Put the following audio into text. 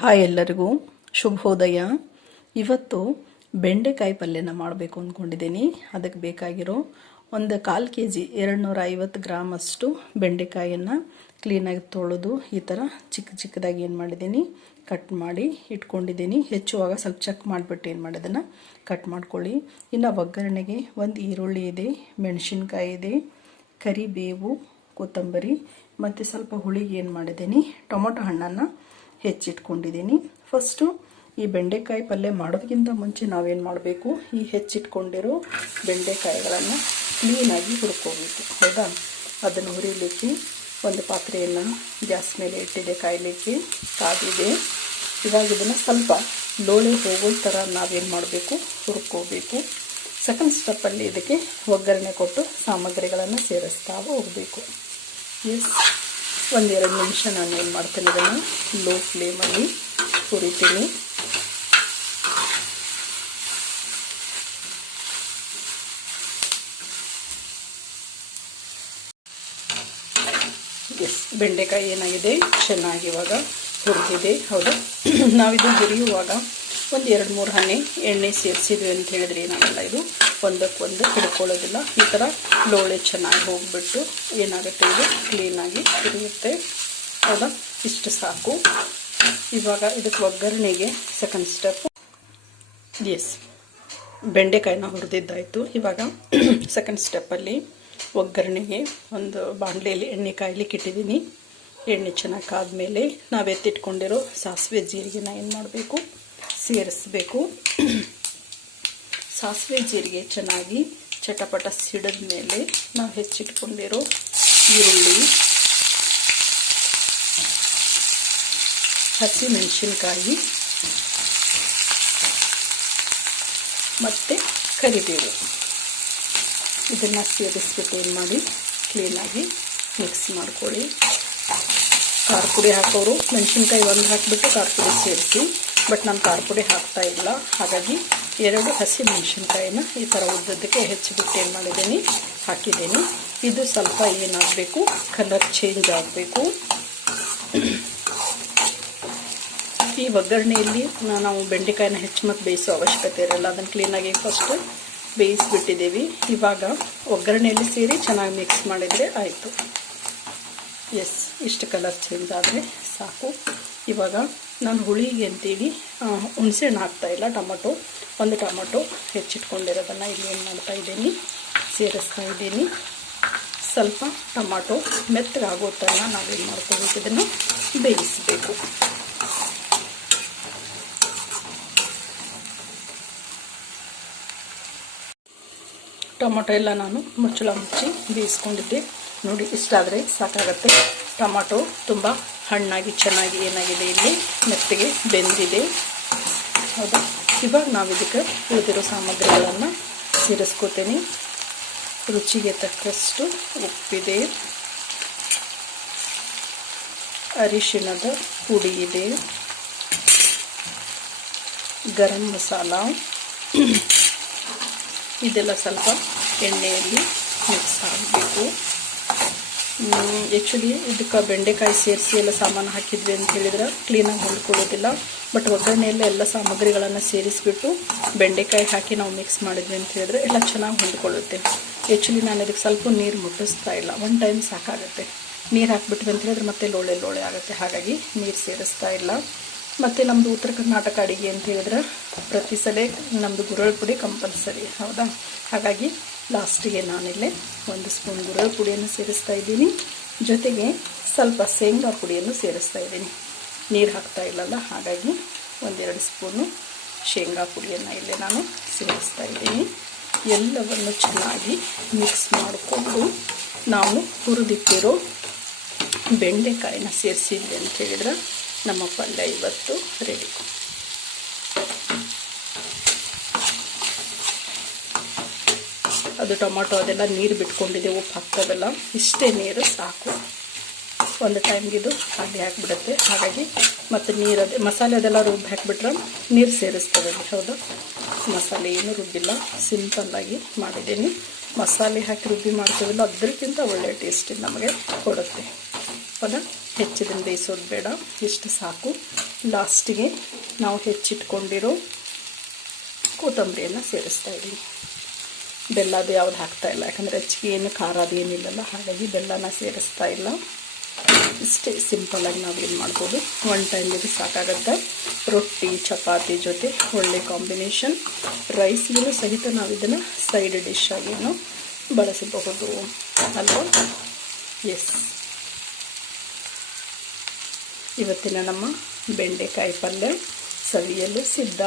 Hi ಎಲ್ಲರಿಗೂ. ಶುಭೋದಯ. ಇವತ್ತು ಬೆಂಡೆಕಾಯಿ ಪಲ್ಯನ ಮಾಡಬೇಕು ಅಂದ್ಕೊಂಡಿದ್ದೀನಿ ಅದಕ್ಕೆ ಬೇಕಾಗಿರೋ ಒಂದು ಕಾಲು ಕೆ ಜಿ ಎರಡು ನೂರ ಐವತ್ತು ಗ್ರಾಮ್ ಅಷ್ಟು ಬೆಂಡೆಕಾಯಿಯನ್ನು ಕ್ಲೀನಾಗಿ ತೊಳೆದು ಈ ಥರ ಚಿಕ್ಕ ಚಿಕ್ಕದಾಗಿ ಏನು ಮಾಡಿದ್ದೀನಿ ಕಟ್ ಮಾಡಿ ಇಟ್ಕೊಂಡಿದ್ದೀನಿ. ಹೆಚ್ಚುವಾಗ ಸ್ವಲ್ಪ ಚೆಕ್ ಮಾಡಿಬಿಟ್ಟು ಏನು ಮಾಡಿದನ್ನು ಕಟ್ ಮಾಡ್ಕೊಳ್ಳಿ. ಇನ್ನು ಒಗ್ಗರಣೆಗೆ ಒಂದು ಈರುಳ್ಳಿ ಇದೆ, ಮೆಣಸಿನ್ಕಾಯಿ ಇದೆ, ಕರಿಬೇವು, ಕೊತ್ತಂಬರಿ, ಮತ್ತು ಸ್ವಲ್ಪ ಹುಳಿಗೆ ಏನು ಮಾಡಿದ್ದೀನಿ, ಟೊಮೊಟೊ ಹಣ್ಣನ್ನು ಹೆಚ್ಚಿಟ್ಕೊಂಡಿದ್ದೀನಿ. ಫಸ್ಟು ಈ ಬೆಂಡೆಕಾಯಿ ಪಲ್ಯ ಮಾಡೋದಕ್ಕಿಂತ ಮುಂಚೆ ನಾವೇನು ಮಾಡಬೇಕು? ಈ ಹೆಚ್ಚಿಟ್ಕೊಂಡಿರೋ ಬೆಂಡೆಕಾಯಿಗಳನ್ನು ಕ್ಲೀನಾಗಿ ಹುರ್ಕೋಬೇಕು. ಹೌದಾ? ಅದನ್ನು ಹುರಿಲಿಕ್ಕೆ ಒಂದು ಪಾತ್ರೆಯನ್ನು ಗ್ಯಾಸ್ ಮೇಲೆ ಇಟ್ಟಿದೆ, ಕಾಯಲಿಕ್ಕೆ ಕಾದಿದೆ. ಇವಾಗ ಇದನ್ನು ಸ್ವಲ್ಪ ಲೋಳೆ ಹೋಗೋ ಥರ ನಾವೇನು ಮಾಡಬೇಕು? ಹುರ್ಕೋಬೇಕು. ಸೆಕೆಂಡ್ ಸ್ಟೆಪ್ಪಲ್ಲಿ ಇದಕ್ಕೆ ಒಗ್ಗರಣೆ ಕೊಟ್ಟು ಸಾಮಗ್ರಿಗಳನ್ನು ಸೇರಿಸ್ತಾ ಹೋಗಬೇಕು. ಎಸ್ ಒಂದೆರಡು ನಿಮಿಷ ನಾನು ಏನು ಮಾಡ್ತೀನಿ ಇದನ್ನು ಲೋ ಫ್ಲೇಮಲ್ಲಿ ಹುರಿತೀನಿ. ಎಸ್ ಬೆಂಡೆಕಾಯಿ ಏನಾಗಿದೆ? ಚೆನ್ನಾಗಿ ಇವಾಗ ಹುರಿದಿದೆ, ಹೌದು. ನಾವಿದು ಹುರಿಯುವಾಗ ಒಂದು ಎರಡು ಮೂರು ಹನಿ ಎಣ್ಣೆ ಸೇರಿಸಿದ್ವಿ ಅಂತ ಹೇಳಿದ್ರೆ ಏನಾಗಲ್ಲ ಇದು. ಒಂದಕ್ಕೊಂದು ಹಿಡ್ಕೊಳ್ಳೋದಿಲ್ಲ. ಈ ಥರ ಲೋಳೆ ಚೆನ್ನಾಗಿ ಹೋಗ್ಬಿಟ್ಟು ಏನಾಗುತ್ತೆ ಇದು? ಕ್ಲೀನಾಗಿ ತಿರುಗುತ್ತೆ ಹೌದಾ? ಇಷ್ಟು ಸಾಕು. ಇವಾಗ ಇದಕ್ಕೆ ಒಗ್ಗರಣೆಗೆ ಸೆಕೆಂಡ್ ಸ್ಟೆಪ್ ಎಸ್ ಬೆಂಡೆಕಾಯಿನ ಹುರಿದಿದ್ದಾಯಿತು. ಇವಾಗ ಸೆಕೆಂಡ್ ಸ್ಟೆಪ್ಪಲ್ಲಿ ಒಗ್ಗರಣೆಗೆ ಒಂದು ಬಾಣಲೆಯಲ್ಲಿ ಎಣ್ಣೆ ಕಾಯ್ಲಿಕ್ಕೆ ಇಟ್ಟಿದ್ದೀನಿ. ಎಣ್ಣೆ ಚೆನ್ನಾಗಿ ಕಾದ್ಮೇಲೆ ನಾವು ಎತ್ತಿಟ್ಕೊಂಡಿರೋ ಸಾಸಿವೆ ಜೀರಿಗೆನ ಏನು ಮಾಡಬೇಕು? ಸೇರಿಸ್ಬೇಕು. ಸಾಸಿವೆ ಜೀರಿಗೆ ಚೆನ್ನಾಗಿ ಚಟಪಟ ಸಿಡಿದ ಮೇಲೆ ನಾವು ಹೆಚ್ಚಿಟ್ಕೊಂಡಿರೋ ಈರುಳ್ಳಿ, ಹಸಿಮೆಣಸಿನ್ಕಾಯಿ, ಮತ್ತು ಕರಿಬೇವು. ಇದನ್ನು ಸೇರಿಸ್ಬಿಟ್ಟು ಏನು ಮಾಡಿ? ಕ್ಲೀನಾಗಿ ಮಿಕ್ಸ್ ಮಾಡ್ಕೊಳ್ಳಿ. ಖಾರ ಪುಡಿ ಹಾಕೋರು. ಮೆಣಸಿನ್ಕಾಯಿ ಒಂದು ಹಾಕಿಬಿಟ್ಟು ಖಾರ ಪುಡಿ ಸೇರಿಸಿ. ಬಟ್ ನಾನು ಖಾರ ಪುಡಿ ಹಾಕ್ತಾ ಇಲ್ಲ. ಹಾಗಾಗಿ ಎರಡು ಹಸಿ ಮೆಣಸಿನ್ಕಾಯಿನ ಈ ಥರ ಉದ್ದದಕ್ಕೆ ಹೆಚ್ಚಿಬಿಟ್ಟು ಏನು ಮಾಡಿದ್ದೀನಿ, ಹಾಕಿದ್ದೀನಿ. ಇದು ಸ್ವಲ್ಪ ಏನಾಗಬೇಕು? ಕಲರ್ ಚೇಂಜ್ ಆಗಬೇಕು. ಈ ಒಗ್ಗರಣೆಯಲ್ಲಿ ನಾವು ಬೆಂಡೆಕಾಯಿನ ಹೆಚ್ಚು ಮತ್ತು ಬೇಯಿಸೋ ಅವಶ್ಯಕತೆ ಇರಲ್ಲ. ಅದನ್ನು ಕ್ಲೀನಾಗಿ ಫಸ್ಟ್ ಬೇಯಿಸಿಬಿಟ್ಟಿದ್ದೀವಿ. ಇವಾಗ ಒಗ್ಗರಣೆಯಲ್ಲಿ ಸೇರಿ ಚೆನ್ನಾಗಿ ಮಿಕ್ಸ್ ಮಾಡಿದರೆ ಆಯಿತು. ಎಸ್, ಇಷ್ಟು ಕಲರ್ ಚೇಂಜ್ ಆದರೆ ಸಾಕು. ಇವಾಗ ನಾನು ಹುಳಿಗೆ ಅಂತೀವಿ. ಹುಣಸೆಹಣ್ಣು ಹಾಕ್ತಾ ಇಲ್ಲ, ಟೊಮೊಟೊ. ಒಂದು ಟೊಮೊಟೊ ಹೆಚ್ಚಿಟ್ಕೊಂಡಿರೋದನ್ನು ಇಲ್ಲಿ ಏನು ಮಾಡ್ತಾ ಇದ್ದೀನಿ, ಸೇರಿಸ್ತಾ ಇದ್ದೀನಿ. ಸ್ವಲ್ಪ ಟೊಮಾಟೊ ಮೆತ್ತಗಾಗೋ ಥರ ನಾವೇನು ಮಾಡ್ಕೋಬೇಕು? ಇದನ್ನು ಬೇಯಿಸಬೇಕು. ಟೊಮೊಟೊ ಎಲ್ಲ ನಾನು ಮುಚ್ಚಳ ಮುಚ್ಚಿ ಬೇಯಿಸ್ಕೊಂಡಿದ್ದೆ. ನೋಡಿ, ಇಷ್ಟಾದರೆ ಸಾಕಾಗತ್ತೆ. ಟೊಮೊಟೊ ತುಂಬ ಹಣ್ಣಾಗಿ, ಚೆನ್ನಾಗಿ ಏನಾಗಿದೆ ಇಲ್ಲಿ? ಮೆತ್ತಗೆ ಬೆಂದಿದೆ. ಹೌದಾ? ಇವಾಗ ನಾವು ಇದಕ್ಕೆ ಉಳಿದಿರೋ ಸಾಮಗ್ರಿಗಳನ್ನು ಸೇರಿಸ್ಕೋತೀನಿ ರುಚಿಗೆ ತಕ್ಕಷ್ಟು ಉಪ್ಪಿದೆ. ಅರಿಶಿಣದ ಪುಡಿ ಇದೆ. ಗರಂ ಮಸಾಲ. ಇದೆಲ್ಲ ಸ್ವಲ್ಪ ಎಣ್ಣೆಯಲ್ಲಿ ಮಿಕ್ಸ್ ಆಗಬೇಕು. ಆ್ಯಕ್ಚುಲಿ ಇದಕ್ಕೆ ಬೆಂಡೆಕಾಯಿ ಸೇರಿಸಿ ಎಲ್ಲ ಸಾಮಾನು ಹಾಕಿದ್ವಿ ಅಂತ ಹೇಳಿದ್ರೆ ಕ್ಲೀನಾಗಿ ಹೊಂದ್ಕೊಳ್ಳೋದಿಲ್ಲ ಬಟ್ ಒಗ್ಗರಣೆಯಲ್ಲೇ ಎಲ್ಲ ಸಾಮಗ್ರಿಗಳನ್ನು ಸೇರಿಸಿಬಿಟ್ಟು ಬೆಂಡೆಕಾಯಿ ಹಾಕಿ ನಾವು ಮಿಕ್ಸ್ ಮಾಡಿದ್ವಿ ಅಂತ ಹೇಳಿದ್ರೆ ಎಲ್ಲ ಚೆನ್ನಾಗಿ ಹೊಂದ್ಕೊಳ್ಳುತ್ತೆ ಆ್ಯಕ್ಚುಲಿ ನಾನು ಇದಕ್ಕೆ ಸ್ವಲ್ಪ ನೀರು ಮುಟ್ಟಿಸ್ತಾ ಇಲ್ಲ. ಒನ್ ಟೈಮ್ ಸಾಕಾಗುತ್ತೆ. ನೀರು ಹಾಕ್ಬಿಟ್ವಿ ಅಂತ ಹೇಳಿದ್ರೆ ಮತ್ತೆ ಲೋಳೆ ಲೋಳೆ ಆಗುತ್ತೆ. ಹಾಗಾಗಿ ನೀರು ಸೇರಿಸ್ತಾ ಇಲ್ಲ. ಮತ್ತು ನಮ್ಮದು ಉತ್ತರ ಕರ್ನಾಟಕ ಅಡುಗೆ ಅಂತ ಹೇಳಿದ್ರೆ ಪ್ರತಿ ಸಲ ನಮ್ಮದು ಗುರಳ್ ಪುಡಿ ಕಂಪಲ್ಸರಿ. ಹೌದಾ? ಹಾಗಾಗಿ ಲಾಸ್ಟಿಗೆ ನಾನಿಲ್ಲೇ ಒಂದು ಸ್ಪೂನ್ ಗುರಳ್ ಪುಡಿಯನ್ನು ಸೇರಿಸ್ತಾ ಇದ್ದೀನಿ. ಜೊತೆಗೆ ಸ್ವಲ್ಪ ಶೇಂಗಾ ಪುಡಿಯನ್ನು ಸೇರಿಸ್ತಾ ಇದ್ದೀನಿ. ನೀರು ಹಾಕ್ತಾ ಇಲ್ಲಲ್ಲ, ಹಾಗಾಗಿ ಒಂದೆರಡು ಸ್ಪೂನು ಶೇಂಗಾ ಪುಡಿಯನ್ನು ಇಲ್ಲೇ ನಾನು ಸೇರಿಸ್ತಾ ಇದ್ದೀನಿ. ಎಲ್ಲವನ್ನು ಚೆನ್ನಾಗಿ ಮಿಕ್ಸ್ ಮಾಡಿಕೊಂಡು ನಾವು ಹುರಿದಿಟ್ಟಿರೋ ಬೆಂಡೆಕಾಯಿನ ಸೇರಿಸಿದ್ವಿ ಅಂತ ಹೇಳಿದ್ರೆ ನಮ್ಮ ಪಲ್ಯ ಇವತ್ತು ರೆಡಿ ಅದು ಟೊಮೊಟೊ ಅದೆಲ್ಲ ನೀರು ಬಿಟ್ಕೊಂಡಿದೆ, ಉಪ್ಪು ಹಾಕ್ತದಲ್ಲ, ಇಷ್ಟೇ ನೀರು ಸಾಕು. ಒಂದು ಟೈಮ್ಗಿದು ಖಾಲಿ ಹಾಕಿಬಿಡುತ್ತೆ ಹಾಗಾಗಿ ಮತ್ತು ನೀರು ಅದೇ, ಮಸಾಲೆ ಅದೆಲ್ಲ ರುಬ್ಬಿ ಹಾಕಿಬಿಟ್ರೆ ನೀರು ಸೇರಿಸ್ತದೆ ಹೌದು? ಮಸಾಲೆ ಏನು ರುಬ್ಬಿಲ್ಲ ಸಿಂಪಲ್ಲಾಗಿ ಮಾಡಿದ್ದೀನಿ. ಮಸಾಲೆ ಹಾಕಿ ರುಬ್ಬಿ ಮಾಡ್ತೀವಲ್ಲ ಅದಕ್ಕಿಂತ ಒಳ್ಳೆಯ ಟೇಸ್ಟಿ ನಮಗೆ ಕೊಡುತ್ತೆ. ಹೌದಾ? ಹೆಚ್ಚಿದನ್ನು ಬೇಯಿಸೋದು ಬೇಡ, ಇಷ್ಟು ಸಾಕು. ಲಾಸ್ಟಿಗೆ ನಾವು ಹೆಚ್ಚಿಟ್ಕೊಂಡಿರೋ ಕೊತ್ತಂಬರಿಯನ್ನು ಸೇರಿಸ್ತಾ ಇದ್ದೀನಿ. ಬೆಲ್ಲ ಅದು ಯಾವ್ದು ಹಾಕ್ತಾ ಇಲ್ಲ. ಯಾಕಂದರೆ ಹೆಚ್ಚಿಗೆ ಏನು ಖಾರ ಅದು ಏನಿಲ್ಲಲ್ಲ ಹಾಗಾಗಿ ಬೆಲ್ಲನ ಸೇರಿಸ್ತಾ ಇಲ್ಲ. ಇಷ್ಟೇ ಸಿಂಪಲಾಗಿ ನಾವು ಏನು ಮಾಡ್ಬೋದು. ಒನ್ ಟೈಮ್ ಇದು ಸಾಕಾಗುತ್ತೆ. ರೊಟ್ಟಿ, ಚಪಾತಿ ಜೊತೆ ಒಳ್ಳೆ ಕಾಂಬಿನೇಷನ್ ರೈಸ್ಗೂ ಸಹಿತ ನಾವು ಇದನ್ನು ಸೈಡ್ ಡಿಶ್ ಬಳಸಬಹುದು. ಅಲ್ವಾ? ಎಸ್ ಇವತ್ತಿನ ನಮ್ಮ ಬೆಂಡೆಕಾಯಿ ಪಲ್ಯ ಸವಿಯಲು ಸಿದ್ಧ.